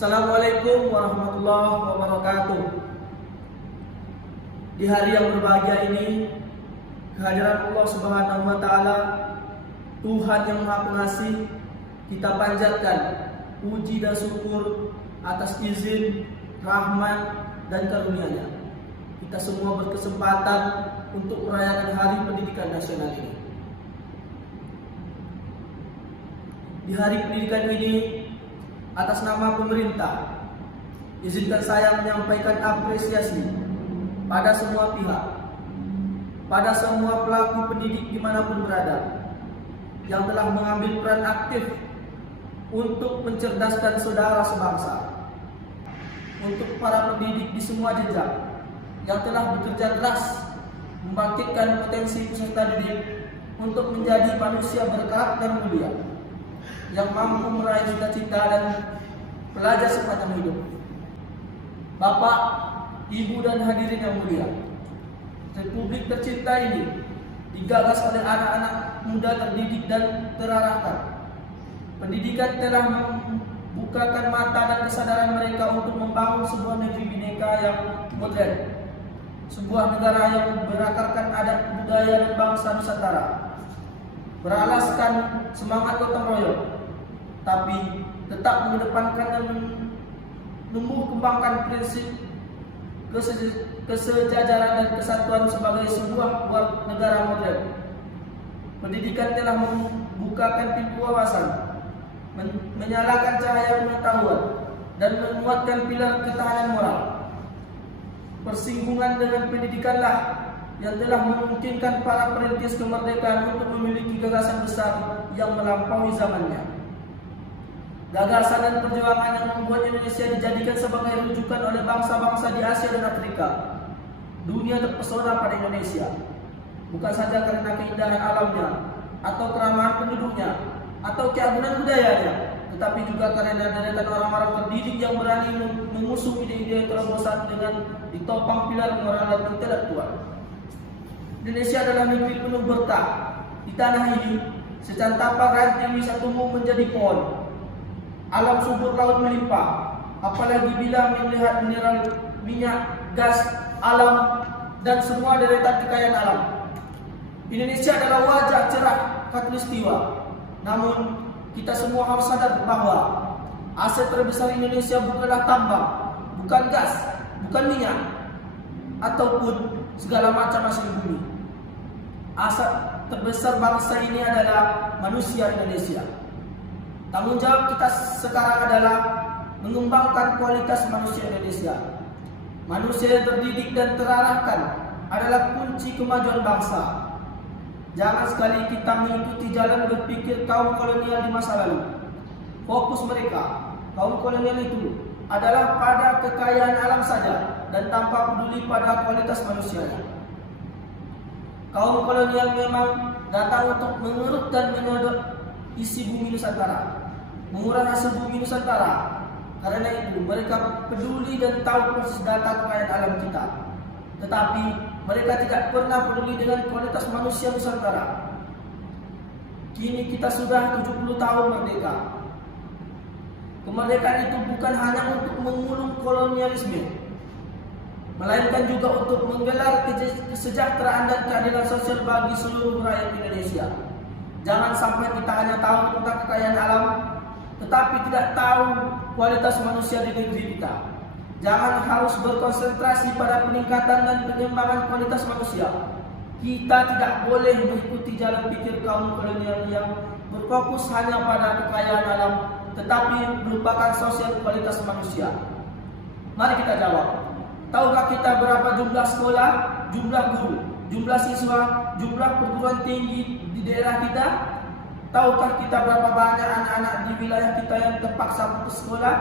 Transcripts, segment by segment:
Assalamualaikum warahmatullahi wabarakatuh. Di hari yang berbahagia ini, kehadiran Allah Subhanahu wa taala, Tuhan yang Maha Pengasih, kita panjatkan puji dan syukur atas izin, rahmat dan karunia-Nya. Kita semua berkesempatan untuk merayakan Hari Pendidikan Nasional ini. Di Hari Pendidikan ini, atas nama pemerintah, izinkan saya menyampaikan apresiasi pada semua pihak, pada semua pelaku pendidik dimanapun berada, yang telah mengambil peran aktif untuk mencerdaskan saudara sebangsa, untuk para pendidik di semua jenjang yang telah bekerja keras membangkitkan potensi peserta didik untuk menjadi manusia berkarakter mulia, yang mampu meraih cita-cita dan belajar sepanjang hidup. Bapak, Ibu dan hadirin yang mulia, Republik tercinta ini digagas oleh anak-anak muda terdidik dan terarahkan. Pendidikan telah membukakan mata dan kesadaran mereka untuk membangun sebuah negeri bineka yang modern, sebuah negara yang berakarkan adat budaya dan bangsa Nusantara, beralaskan semangat gotong royong, tapi tetap mengedepankan dan menumbuh kembangkan prinsip kesejajaran dan kesatuan sebagai sebuah negara modern. Pendidikan telah membukakan pintu wawasan, menyalakan cahaya pengetahuan, dan menguatkan pilar ketahanan moral. Persinggungan dengan pendidikanlah yang telah memungkinkan para perintis kemerdekaan untuk memiliki gagasan besar yang melampaui zamannya. Gagasan dan perjuangan yang membuat Indonesia dijadikan sebagai rujukan oleh bangsa-bangsa di Asia dan Afrika. Dunia terpesona pada Indonesia, bukan saja karena keindahan alamnya, atau keramahan penduduknya, atau keagungan budayanya, tetapi juga karena deretan orang-orang terdidik yang berani mengusung ide-ide terobosan dengan ditopang pilar moral dan intelektual. Indonesia adalah negeri penuh berkah. Di tanah ini, secantapak ranting wisata umum menjadi pohon. Alam subur laut melimpah, apalagi bila melihat mineral, minyak, gas, alam, dan semua deretan kekayaan alam. Indonesia adalah wajah cerah khatulistiwa. Namun, kita semua harus sadar bahwa aset terbesar Indonesia bukanlah tambang, bukan gas, bukan minyak, ataupun segala macam hasil bumi. Aset terbesar bangsa ini adalah manusia Indonesia. Tanggung jawab kita sekarang adalah mengembangkan kualitas manusia Indonesia. Manusia yang terdidik dan terarahkan adalah kunci kemajuan bangsa. Jangan sekali kita mengikuti jalan berpikir kaum kolonial di masa lalu. Fokus mereka, kaum kolonial itu, adalah pada kekayaan alam saja dan tanpa peduli pada kualitas manusianya. Kaum kolonial memang datang untuk mengeruk dan menyodok isi bumi Nusantara, menguras hasil bumi Nusantara. Karena itu mereka peduli dan tahu persis data kekayaan alam kita, tetapi mereka tidak pernah peduli dengan kualitas manusia Nusantara. Kini kita sudah 70 tahun merdeka. Kemerdekaan itu bukan hanya untuk mengulung kolonialisme, melainkan juga untuk menggelar kesejahteraan dan keadilan sosial bagi seluruh rakyat Indonesia. Jangan sampai kita hanya tahu tentang kekayaan alam, tetapi tidak tahu kualitas manusia di negeri kita. Jangan harus berkonsentrasi pada peningkatan dan pengembangan kualitas manusia. Kita tidak boleh mengikuti jalan pikir kaum kolonial yang berfokus hanya pada kekayaan alam, tetapi melupakan sosial kualitas manusia. Mari kita jawab. Tahukah kita berapa jumlah sekolah, jumlah guru, jumlah siswa, jumlah perguruan tinggi di daerah kita? Tahukah kita berapa banyak anak-anak di wilayah kita yang terpaksa putus sekolah?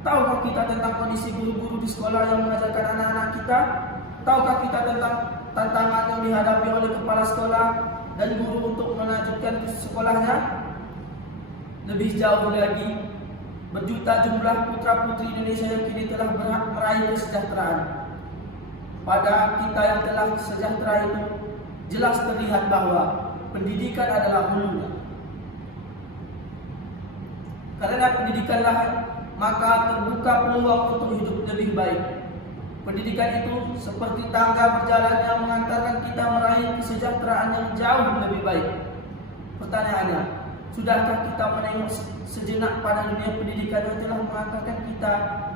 Tahukah kita tentang kondisi guru-guru di sekolah yang mengajarkan anak-anak kita? Tahukah kita tentang tantangan yang dihadapi oleh kepala sekolah dan guru untuk melanjutkan sekolahnya? Lebih jauh lagi, berjuta jumlah putra-putri Indonesia yang kini telah meraih kesejahteraan. Pada kita yang telah sejahtera itu, jelas terlihat bahwa pendidikan adalah hulunya. Karena pendidikanlah maka terbuka peluang untuk hidup lebih baik. Pendidikan itu seperti tangga berjalan yang mengantarkan kita meraih kesejahteraan yang jauh lebih baik. Pertanyaannya, sudahkah kita menengok sejenak pada dunia pendidikan yang telah mengantarkan kita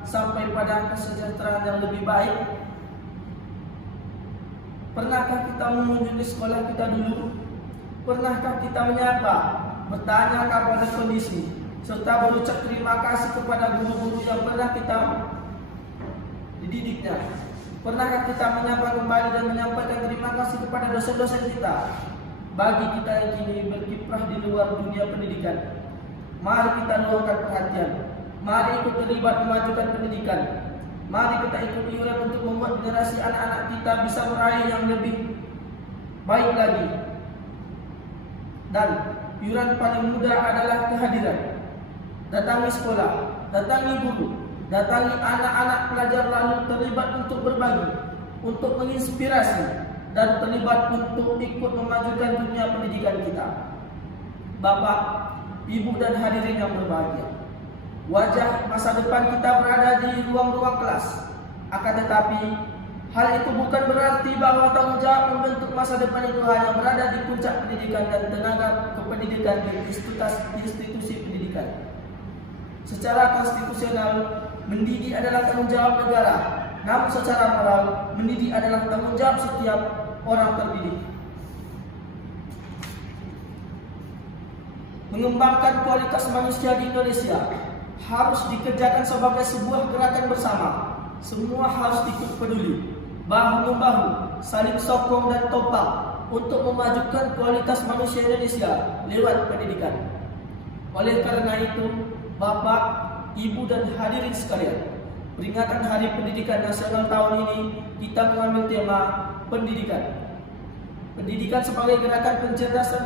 sampai pada kesejahteraan yang lebih baik? Pernahkah kita mengunjungi sekolah kita dulu? Pernahkah kita menyapa, bertanya kabar kondisi, serta berucap terima kasih kepada guru-guru yang pernah kita dididiknya? Pernahkah kita menyapa kembali dan menyampaikan terima kasih kepada dosen-dosen kita? Bagi kita yang kini berkiprah di luar dunia pendidikan, mari kita luangkan perhatian. Mari ikut terlibat memajukan pendidikan. Mari kita ikut iuran untuk membuat generasi anak-anak kita bisa meraih yang lebih baik lagi. Dan iuran paling mudah adalah kehadiran. Datangi sekolah, datangi guru, datangi anak-anak pelajar, lalu terlibat untuk berbagi, untuk menginspirasi, dan terlibat untuk ikut memajukan dunia pendidikan kita. Bapak, Ibu dan hadirin yang berbahagia, wajah masa depan kita berada di ruang-ruang kelas. Akan tetapi, hal itu bukan berarti bahwa tanggung jawab membentuk masa depan itu hanya berada di puncak pendidikan dan tenaga kependidikan di institusi pendidikan. Secara konstitusional, mendidik adalah tanggung jawab negara. Namun secara moral, mendidik adalah tanggung jawab setiap orang terdidik. Mengembangkan kualitas manusia di Indonesia harus dikerjakan sebagai sebuah gerakan bersama. Semua harus ikut peduli, bahu-membahu, saling sokong dan topang untuk memajukan kualitas manusia Indonesia lewat pendidikan. Oleh karena itu, Bapak, Ibu dan hadirin sekalian, peringatan Hari Pendidikan Nasional tahun ini kita mengambil tema pendidikan. Pendidikan sebagai gerakan pencerdasan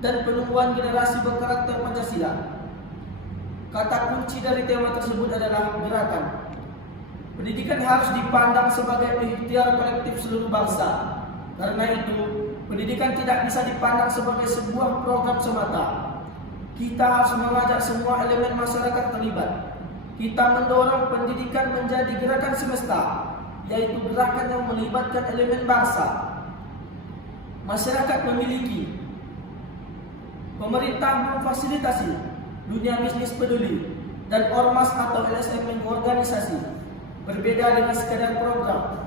dan penumbuhan generasi berkarakter Pancasila. Kata kunci dari tema tersebut adalah gerakan. Pendidikan harus dipandang sebagai ikhtiar kolektif seluruh bangsa. Karena itu, pendidikan tidak bisa dipandang sebagai sebuah program semata. Kita harus mengajak semua elemen masyarakat terlibat. Kita mendorong pendidikan menjadi gerakan semesta, yaitu gerakan yang melibatkan elemen bangsa. Masyarakat memiliki, pemerintah memfasilitasi, dunia bisnis peduli, dan ormas atau LSM mengorganisasi. Berbeda dengan sekadar program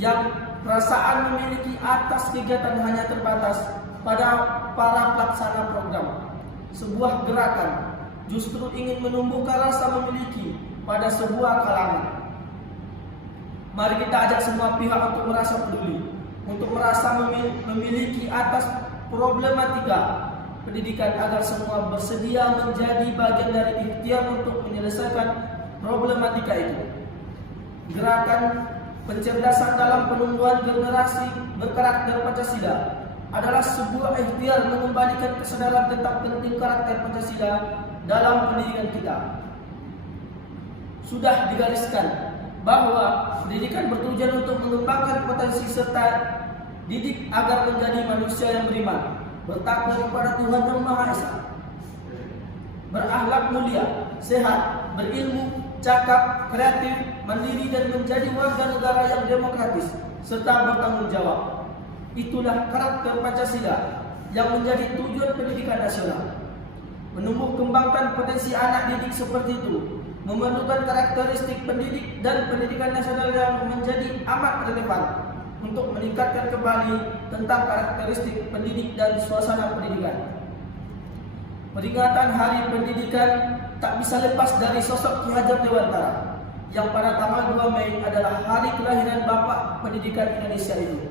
yang perasaan memiliki atas kegiatan hanya terbatas pada para pelaksana program. Sebuah gerakan justru ingin menumbuhkan rasa memiliki pada sebuah kalangan. Mari kita ajak semua pihak untuk merasa peduli, untuk merasa memiliki atas problematika pendidikan agar semua bersedia menjadi bagian dari ikhtiar untuk menyelesaikan problematika itu. Gerakan pencerdasan dalam penumbuhan generasi berkarakter Pancasila adalah sebuah ikhtiar mengembalikan kesadaran tentang penting karakter Pancasila dalam pendidikan kita. Sudah digariskan bahwa pendidikan bertujuan untuk mengembangkan potensi serta didik agar menjadi manusia yang beriman, bertakwa kepada Tuhan Yang Maha Esa, berakhlak mulia, sehat, berilmu, cakap, kreatif, mandiri, dan menjadi warga negara yang demokratis serta bertanggung jawab. Itulah karakter Pancasila yang menjadi tujuan pendidikan nasional. Menumbuh kembangkan potensi anak didik seperti itu memerlukan karakteristik pendidik dan pendidikan nasional yang menjadi amat relevan untuk meningkatkan kembali tentang karakteristik pendidik dan suasana pendidikan. Peringatan Hari Pendidikan tak bisa lepas dari sosok Ki Hajar Dewantara yang pada tanggal 2 Mei adalah hari kelahiran Bapak Pendidikan Indonesia itu.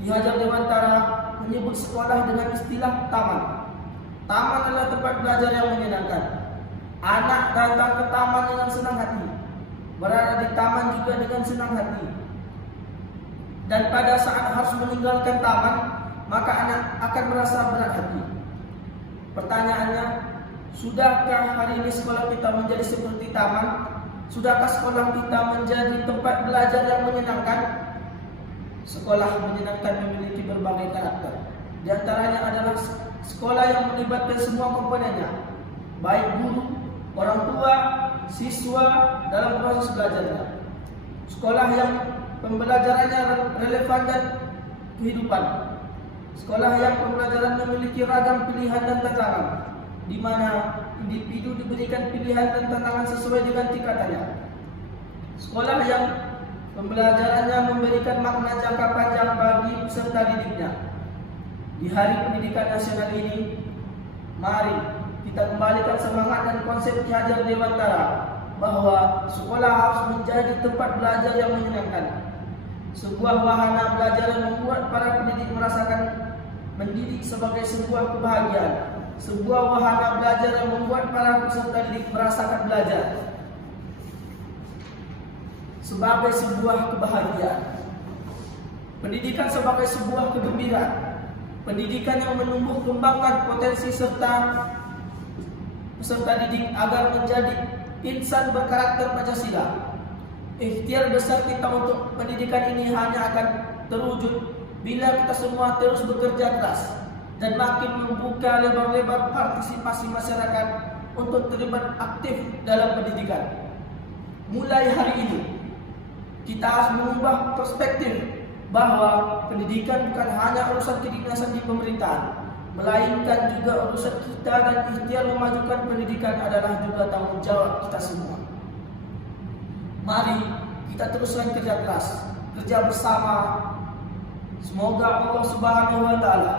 Ki Hajar Dewantara menyebut sekolah dengan istilah taman. Taman adalah tempat belajar yang menyenangkan. Anak datang ke taman dengan senang hati, berada di taman juga dengan senang hati. Dan pada saat harus meninggalkan taman, maka anak akan merasa berat hati. Pertanyaannya, sudahkah hari ini sekolah kita menjadi seperti taman? Sudahkah sekolah kita menjadi tempat belajar yang menyenangkan? Sekolah menyenangkan memiliki berbagai karakter. Di antaranya adalah sekolah yang melibatkan semua komponennya, baik guru, orang tua, siswa dalam proses belajarnya. Sekolah yang pembelajarannya relevan dan kehidupan. Sekolah yang pembelajaran memiliki ragam pilihan dan tantangan, di mana individu diberikan pilihan dan tantangan sesuai dengan tingkatannya. Sekolah yang pembelajarannya memberikan makna jangka panjang bagi peserta didiknya. Di Hari Pendidikan Nasional ini, mari kita kembalikan semangat dan konsep Ki Hajar Dewantara bahwa sekolah harus menjadi tempat belajar yang menyenangkan. Sebuah wahana belajar yang membuat para pendidik merasakan mendidik sebagai sebuah kebahagiaan. Sebuah wahana belajar yang membuat para peserta didik merasakan belajar sebagai sebuah kebahagiaan. Pendidikan sebagai sebuah kegembiraan. Pendidikan yang menumbuh kembangkan potensi peserta didik agar menjadi insan berkarakter Pancasila. Ikhtiar besar kita untuk pendidikan ini hanya akan terwujud bila kita semua terus bekerja keras dan makin membuka lebar-lebar partisipasi masyarakat untuk terlibat aktif dalam pendidikan. Mulai hari ini, kita harus mengubah perspektif bahwa pendidikan bukan hanya urusan kedinasan di pemerintahan, melainkan juga urusan kita, dan ikhtiar memajukan pendidikan adalah juga tanggung jawab kita semua. Mari kita teruskan kerja keras, kerja bersama. Semoga Allah Subhanahu wa Ta'ala,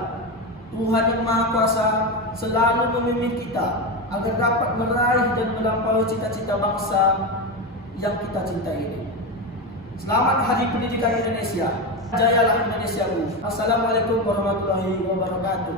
Tuhan yang Maha Kuasa, selalu membimbing kita agar dapat meraih dan melampaui cita-cita bangsa yang kita cintai ini. Selamat Hari Pendidikan Indonesia. Jayalah Indonesiaku. Assalamualaikum warahmatullahi wabarakatuh.